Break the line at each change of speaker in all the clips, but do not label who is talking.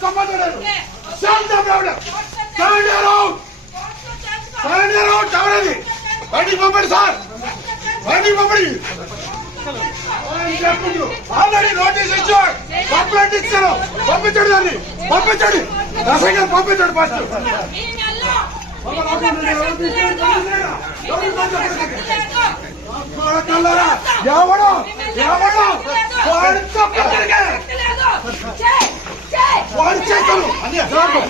సమాధానాలు శాంత ఆవిడ surrender around surrender around ఎవరది బయటికి పంపండి సార్ బయటికి పంపండి ఆల్రెడీ నోటీస్ ఇచ్చాడు కంప్లైంట్ ఇచ్చాను పంపించండి దాన్ని పంపించండి రసంగా పంపించండి ఫస్ట్ ఎవడో ఎవడో వాడి తప్పదరిగే అన్నీ సాగు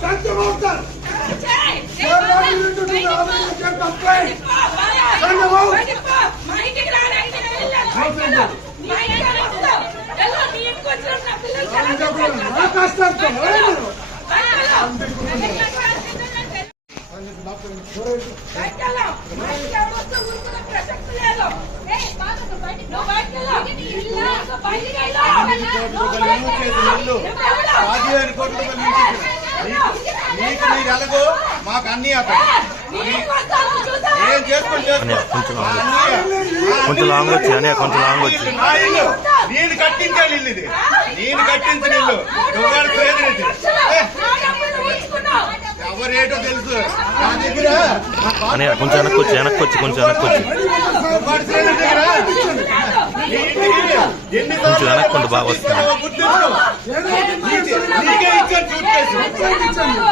సంతం అవుతారు నా కష్టాలతో ఎవరైనా
మీకు మీరు ఎలాగో మాకు అన్ని అతను ఏం చేసుకొని
అన్నయ్య, కొంచెం లాంగ్ వచ్చి కొంచెం లాంగ్ వచ్చి
నా ఇల్లు నేను కట్టించే ఇల్లు ఇది నేను కట్టించిన ఇల్లు నువ్వు ప్రేదరించు ఎవరేటో తెలుసు నా దగ్గర
అనే కొంచెం వెనక్కి వచ్చి వచ్చి కొంచెం వెనక్కి కొంచెం వెనక్కుండి బాగా వస్తుంది.
ఇచ్చావో గుర్తుంచుకో. నీకే- నీకే ఇచ్చాను చూట్ కేసు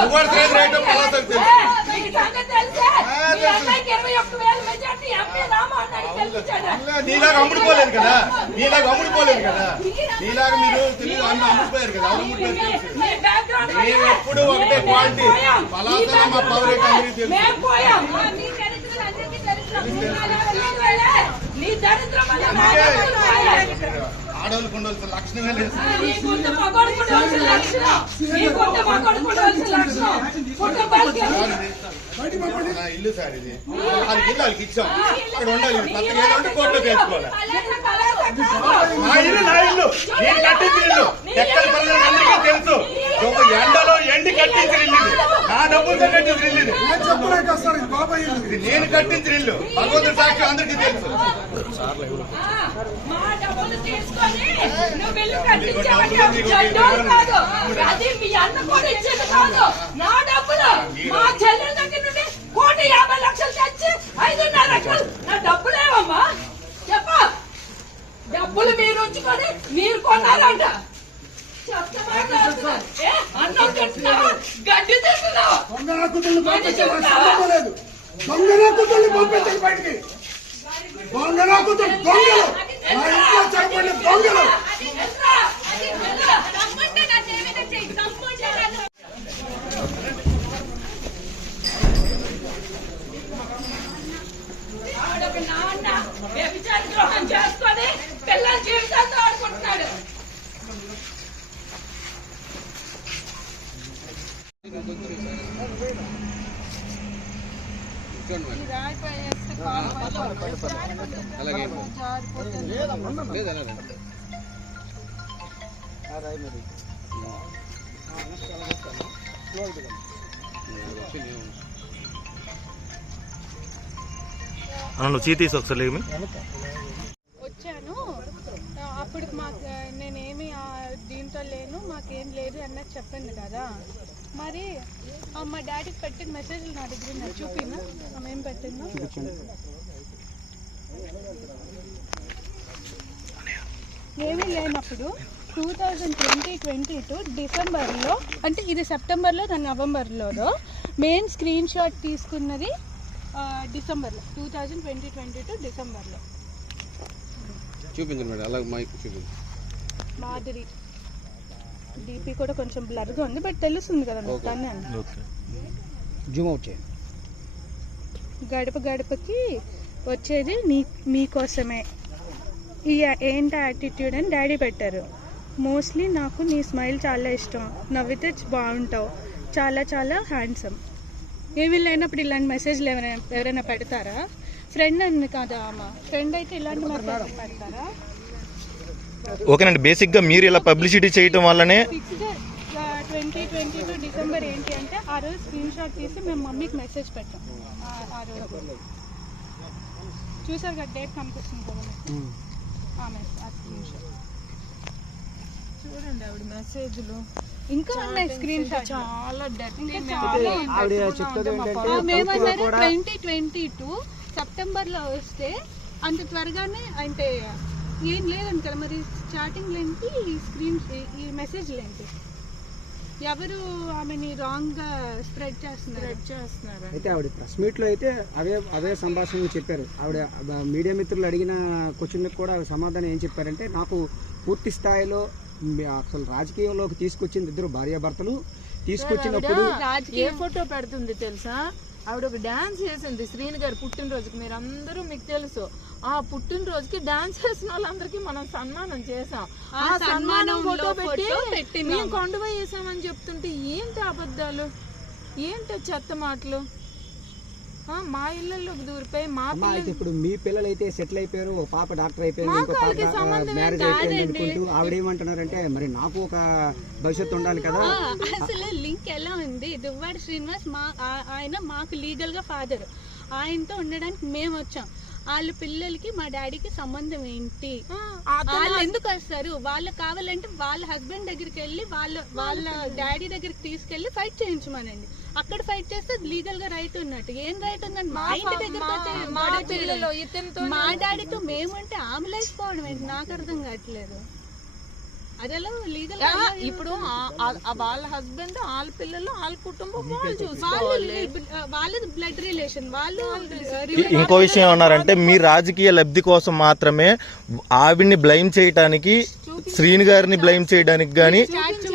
నువ్వు శ్రేణి రేటో పలాసకు తెలుసు అలా నీలాగా అమ్ముడుపోలేదు కదా. నీలాగా అమ్ముడుపోలేదు కదా. నీలాగా మీరు తెలియదు అన్న అమ్ముడుపోయారు కదా. అమ్ముడుపోయారు మేము ఎప్పుడు ఒకటే క్వాలిటీ. పలాసన మా పవర్ అందరికీ తెలుసు. ఆడవాళ్ళకు లక్షణమే లేదు.
లక్షణం. నీ
ఇల్లు సార్ ఇది. వాళ్ళకి ఇల్లు వాళ్ళకి ఇచ్చాం. అక్కడ ఉండాలి పక్కన ఏదంటే కోర్టులో తెలుసుకోవాలి. మా ఇల్లు నా ఇల్లు. నేను కట్టించిన ఇల్లు. ఎక్కడ పనులు అందరికీ తెలుసు. ఒక ఎండలో ఎండి కట్టించిన ఇల్లు ఇది. నా డబ్బులతో కట్టించిన ఇల్లు ఇది.
నేను చెప్పలేక సార్ ఇది బాబాయ్ ఇల్లు.
ఇది నేను కట్టించిన ఇల్లు. భగవంతుడి సాక్షి అందరికీ తెలుసు.
మా డబ్బులు తీసుకొని నువ్వు వెళ్ళి కట్టించావంటే అవి చెడ్డోడు కాదు. అది మీ అన్న కూడా ఇచ్చేది కాదు. నా డబ్బులు మా చెల్లెల కోటి యాభై లక్షలు తెచ్చి ఐదున్నర లక్షలు. నా డబ్బులేవమ్మా చెప్ప. డబ్బులు మీరు ఉంచుకొని మీరు కొన్నారంట. చెత్త మాట్లాడుతున్నారు. ఏ, అన్నం తింటున్నావా? గడ్డి తింటున్నావా?
దొంగ కూతుర్ని పంపించే నాకు సంబంధం లేదు. దొంగ కూతుర్ని పంపించండి బయటికి. దొంగ కూతురు దొంగలు. ఇంట్లో
అది? అది?
అన్న నువ్వు చీ తీసి ఒకసారి
వచ్చాను. అప్పుడు మాకు నేనేమి దీంతో లేను మాకేం లేదు అన్నది చెప్పింది కదా. మరి మా డాడీకి పెట్టిన మెసేజ్లు నా దగ్గర ఉన్నాయి. చూపినా? ఆమె ఏం పెట్టిందో? ఏమీ లేనప్పుడు two thousand twenty twenty two డిసెంబర్లో అంటే ఇది సెప్టెంబర్లో దాని నవంబర్లో మెయిన్ స్క్రీన్ షాట్ తీసుకున్నది డిసెంబర్లో two thousand twenty twenty two డిసెంబర్లో.
చూపించండి మేడం అలా మైక్ చూపించండి.
మాధురి. డిపి కూడా కొంచెం బ్లర్గా ఉంది బట్ తెలుస్తుంది కదా
జూమ్ అవుట్ చేయండి
గడప గడపకి వచ్చేది నీ మీకోసమే. ఈ ఏంటి యాటిట్యూడ్ అని డాడీ పెట్టారు. మోస్ట్లీ నాకు నీ స్మైల్ చాలా ఇష్టం. నవ్వితే బాగుంటావు. చాలా చాలా హ్యాండ్సమ్ ఏమీ లేనప్పుడు ఇలాంటి మెసేజ్లు ఎవరైనా ఎవరైనా పెడతారా? ఫ్రెండ్ అని కదా ఆమె. ఫ్రెండ్ అయితే ఇలాంటి మెసేజ్ పెడతారా?
ఓకేనండి బేసిక్గా మీరు ఇలా పబ్లిసిటీ చేయటం వల్లనే
ట్వంటీ ట్వంటీ టూ డిసెంబర్ ఏంటి అంటే ఆ రోజు స్క్రీన్ షాట్ తీసి మేము మమ్మీకి మెసేజ్ పెట్టాం. ఆ- ఆ రోజు. చూసారు కదా డేట్ కనిపిస్తుంది కదా ఆ స్క్రీన్ షాట్
చూడండి ఆవిడ మెసేజ్లు
ఇంకా ఉన్నాయి స్క్రీన్ షాట్
చాలా
మేమన్నారు ట్వంటీ ట్వంటీ టూ సెప్టెంబర్లో వస్తే అంత త్వరగానే అంటే ఏం లేదండి కదా మరి చాటింగ్ ఏంటి ఈ స్క్రీన్ ఈ మెసేజ్ ఏంటి ఎవరు ఆమెని రాంగ్గా స్ప్రెడ్ చేస్తున్నారు?
చేస్తున్నారు.
అయితే ఆవిడ ప్రెస్ మీట్లో అయితే అవే అవే సంభాషణలు చెప్పారు. ఆవిడ మీడియా మిత్రులు అడిగిన క్వశ్చన్కి కూడా సమాధానం ఏం చెప్పారంటే నాకు పూర్తి స్థాయిలో అసలు రాజకీయంలోకి తీసుకొచ్చింది ఇద్దరు భార్యాభర్తలు. తీసుకొచ్చినప్పుడు
ఏ ఫోటో పెడుతుంది తెలుసా? ఆవిడ ఒక డాన్స్ చేసింది శ్రీని గారి పుట్టినరోజుకి. మీరు అందరూ మీకు తెలుసు. ఆ పుట్టినరోజుకి డాన్స్ చేసిన వాళ్ళందరికీ మనం సన్మానం చేసాం ఆ సన్మానం ఫోటో పెట్టి మేము కొండవ వేసామని చెప్తుంటే ఏంటి అబద్ధాలు? ఏంటి చెత్త మాటలు? మా ఇళ్ళల్లోకి దూరిపోయి మా
అయితే ఇప్పుడు మీ పిల్లలు అయితే సెటిల్ అయిపోయారు ఒక పాప డాక్టర్ అయిపోయింది ఇంకో పాప మ్యారేజ్ అయిపోయింది అనుకుంటూ ఆవిడ ఏమంటున్నారంటే మరి నాకు ఒక భవిష్యత్తు ఉండాలి కదా?
అసలు లింక్ ఎలా ఉంది? దువ్వాడి శ్రీనివాస్ మా ఆయన మాకు లీగల్గా ఫాదర్ ఆయనతో ఉండడానికి మేము వచ్చాం. వాళ్ళ పిల్లలకి మా డాడీకి సంబంధం ఏంటి? వాళ్ళు ఎందుకు వస్తారు? వాళ్ళకి కావాలంటే వాళ్ళ హస్బెండ్ దగ్గరికి వెళ్ళి వాళ్ళ వాళ్ళ డాడీ దగ్గరికి తీసుకెళ్ళి ఫైట్ చేయించమనండి. అక్కడ ఫైట్ చేస్తే లీగల్గా రైట్ ఉన్నట్టు. ఏం రైట్ ఉందండి? మా ఇంటి దగ్గర
మా
డాడీతో మేముంటే ఆమె లేకపోవడం ఏంటి? నాకు అర్థం కావట్లేదు.
ఇప్పుడు వాళ్ళ హస్బెండ్ వాళ్ళ పిల్లలు వాళ్ళ కుటుంబం వాళ్ళు
వాళ్ళు
చూసుకోవాలి.
వాళ్ళది బ్లడ్ రిలేషన్ వాళ్ళు
ఇంకో విషయం ఏమన్నారంటే మీ రాజకీయ లబ్ధి కోసం మాత్రమే ఆవిడ్ని బ్లైమ్ చేయడానికి శ్రీని గారిని బ్లైమ్ చేయడానికి గాని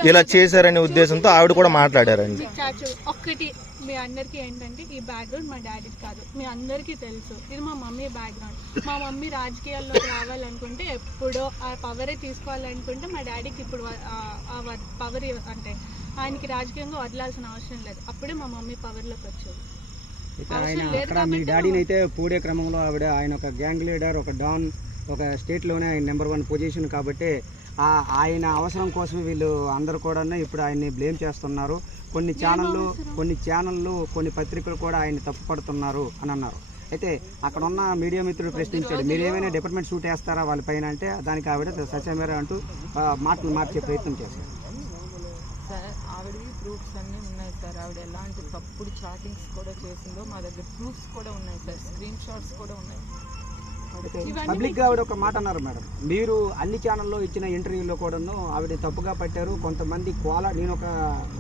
ఇలా చేశారనే ఉద్దేశంతో ఆవిడ కూడా మాట్లాడారండి.
చాచు. ఒక్కటి. అందరికీ ఏంటంటే ఈ బ్యాక్గ్రౌండ్ మా డాడీకి కాదు. మీ అందరికీ తెలుసు. ఇది మా మమ్మీ బ్యాక్గ్రౌండ్ మా మమ్మీ రాజకీయాల్లోకి రావాలనుకుంటే ఎప్పుడో ఆ పవరే తీసుకోవాలనుకుంటే మా డాడీకి ఇప్పుడు ఆ- పవర్ అంటే ఆయనకి రాజకీయంగా వదలాల్సిన అవసరం లేదు. అప్పుడే మా మమ్మీ పవర్లోకి వచ్చేది.
ఆయన అక్కడ మీ డాడీని అయితే పూడే క్రమంలో ఆవిడ ఆయన ఒక గ్యాంగ్ లీడర్ ఒక డాన్ ఒక స్టేట్లోనే ఆయన నెంబర్ వన్ పొజిషన్ కాబట్టి ఆయన అవసరం కోసం వీళ్ళు అందరూ కూడా ఇప్పుడు ఆయన్ని బ్లేమ్ చేస్తున్నారు. కొన్ని ఛానళ్ళు కొన్ని ఛానళ్ళు కొన్ని పత్రికలు కూడా ఆయన తప్పుపడుతున్నారు అని అన్నారు. అయితే అక్కడ ఉన్న మీడియా మిత్రుడు ప్రశ్నించాడు మీరు ఏమైనా డిపార్ట్మెంట్ షూట్ వేస్తారా వాళ్ళ పైన అంటే దానికి ఆవిడ సత్యమేర అంటూ మాటలు మార్చే ప్రయత్నం చేశారు.
సార్ ఆవిడవి ప్రూఫ్స్ అన్నీ ఉన్నాయి సార్. ఆవిడ ఎలాంటి తప్పుడు చాటింగ్స్ కూడా చేసిందో మా దగ్గర ప్రూఫ్స్ కూడా ఉన్నాయి సార్. స్క్రీన్ షాట్స్ కూడా ఉన్నాయి.
పబ్లిక్గా ఆవిడ ఒక మాట అన్నారు మేడం. మీరు అన్ని ఛానల్లో ఇచ్చిన ఇంటర్వ్యూలో కూడాను ఆవిడ తప్పుగా పట్టారు. కొంతమంది కోల నేను ఒక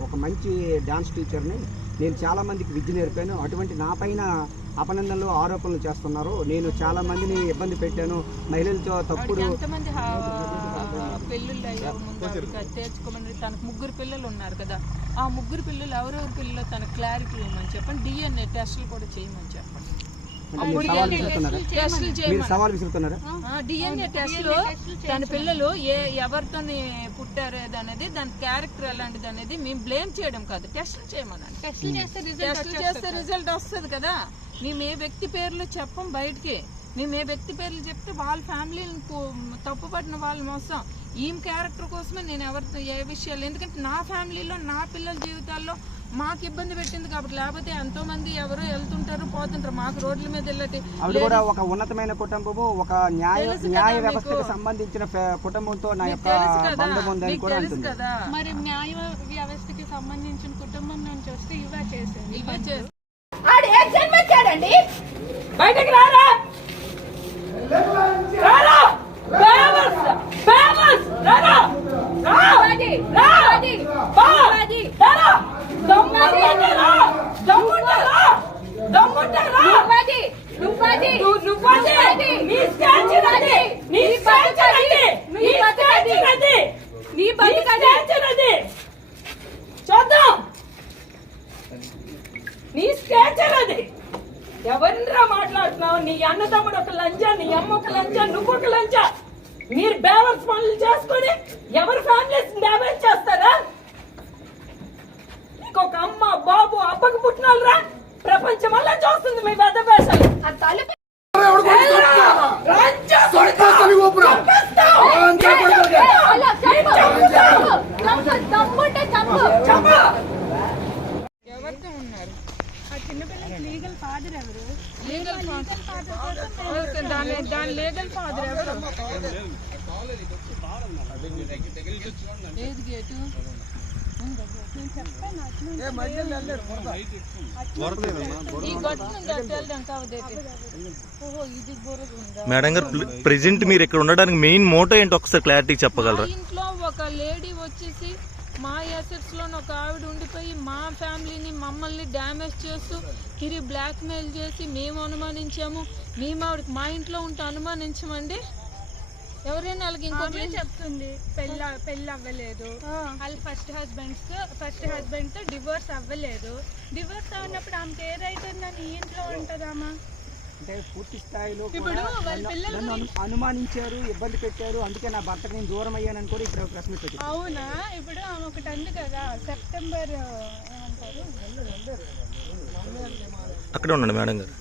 ఒక మంచి డాన్స్ టీచర్ని. నేను చాలా మందికి విద్య నేర్పాను. అటువంటి నా పైన అపనందనలు ఆరోపణలు చేస్తున్నారు. నేను చాలా మందిని ఇబ్బంది పెట్టాను. మహిళలతో తప్పుడు
తనకు ముగ్గురు పిల్లలు ఉన్నారు కదా. ఆ ముగ్గురు పిల్లలు ఎవరెవరి పిల్లలు తన క్లారిటీ ఇవ్వమని చెప్పండి. డిఎన్ఏ టెస్టులు కూడా చేయమని చెప్పండి.
సవాల్ విసురుతున్నారా?
టెస్టులు
మీరు
చేయమని
సవాల్ విసురుతున్నారా?
డిఎన్ఏ టెస్ట్లు తన పిల్లలు ఏ ఎవరితో పుట్టారు అనేది దాని క్యారెక్టర్ ఎలాంటిది అనేది మేము బ్లేమ్ చేయడం కాదు. టెస్టులు చేయమనండి.
టెస్ట్లు చేస్తే
రిజల్ట్ వస్తుంది కదా. మేము ఏ వ్యక్తి పేర్లు చెప్పం బయటికి. మేము ఏ వ్యక్తి పేర్లు చెప్తే వాళ్ళ ఫ్యామిలీని తప్పు పట్టిన వాళ్ళు మోసం ఈమె క్యారెక్టర్ కోసమే నేను ఎవరితో ఏ విషయాలు ఎందుకంటే నా ఫ్యామిలీలో నా పిల్లల జీవితాల్లో మాకు ఇబ్బంది పెట్టింది కాబట్టి లేకపోతే ఎంతో మంది ఎవరో వెళ్తుంటారు పోతుంటారు. మాకు రోడ్ల మీద వెళ్ళటి
ఆవిడ కూడా ఒక ఉన్నతమైన కుటుంబము ఒక న్యాయ న్యాయ వ్యవస్థకు సంబంధించిన కుటుంబంతో నా యొక్క బంధం ఉందని కూడా అంటుంది.
మరి న్యాయ వ్యవస్థకి సంబంధించిన కుటుంబం నుంచి వస్తే ఇవే చేసేది.
ఇవే చేస్తారు
ఆడు ఏ జన్మచ్చాడండి బయటకు రారా? రారా? ఫేమస్! ఫేమస్! రారా? రా! రా! బా రారా? దమ్ముంటే రా దమ్ముంటే రా దమ్ముంటే రా నువ్వది నువ్వది నువ్వది నీ స్టాండ్ రండి నీ స్టాండ్ రండి నీ స్టాండ్ రండి నీ స్టాండ్ రండి చూద్దాం. నీ స్టేచర్ అది ఎవరిరా మాట్లాడుతున్నావు? నీ అన్న తమ్ముడు ఒక లంచా నీ అమ్మ ఒక లంచా నువ్వు ఒక లంచా? మీరు బ్యాలెన్స్ పనులు చేసుకొని ఎవరి ఫ్యామిలీస్ డ్యామేజ్ చేస్తారా నీకు ఒక అమ్మ బాబు అప్పకు పుట్టినోళ్ళరా ప్రపంచం అలా చూస్తుంది మీ పెద్ద పేషలు ఆ తలుపు
ఎవడు కొడుకుతాడా? చంపేస్తాను ఈ ఊపిరి. అంతా కొడుకుతాడు.
ఎవరితో ఉన్నారు
లీగల్ ఫాదర్ ఎవరు?
లీగల్ దాని దాని లీగల్
ఫాదర్ ఎవరు?
ఏది గేటు
మేడం గారు ప్రెసెంట్ మీరు ఇక్కడ ఉండడానికి మెయిన్ మోటో ఏంటో? ఒకసారి క్లారిటీ చెప్పగలరా?
ఇంట్లో ఒక లేడీ వచ్చేసి మా ఎసెట్స్లో ఒక ఆవిడ ఉండిపోయి మా ఫ్యామిలీని మమ్మల్ని డ్యామేజ్ చేస్తూ తిరిగి బ్లాక్ మెయిల్ చేసి మేము అనుమానించాము. మేము ఆవిడకి మా ఇంట్లో ఉంటే అనుమానించమండి? ఎవరైనా వాళ్ళకి
ఆమె చెప్తుంది పెళ్ళ పెళ్ళి అవ్వలేదు. వాళ్ళ ఫస్ట్ హస్బెండ్స్ ఫస్ట్ హస్బెండ్తో డివోర్స్ అవ్వలేదు. డివోర్స్ అవ్వనప్పుడు ఆమెకి ఏ రైట్ ఉందని ఈ ఇంట్లో ఉంటుందామా
అంటే పూర్తి స్థాయిలో అనుమానించారు ఇబ్బంది పెట్టారు. అందుకే నా భర్తకు నేను దూరం అయ్యాను కూడా ఇక్కడ ప్రశ్న పెట్టి
అవునా? ఇప్పుడు ఆమె ఒకటి అంది కదా సెప్టెంబర్
అక్కడే ఉండండి మేడం గారు.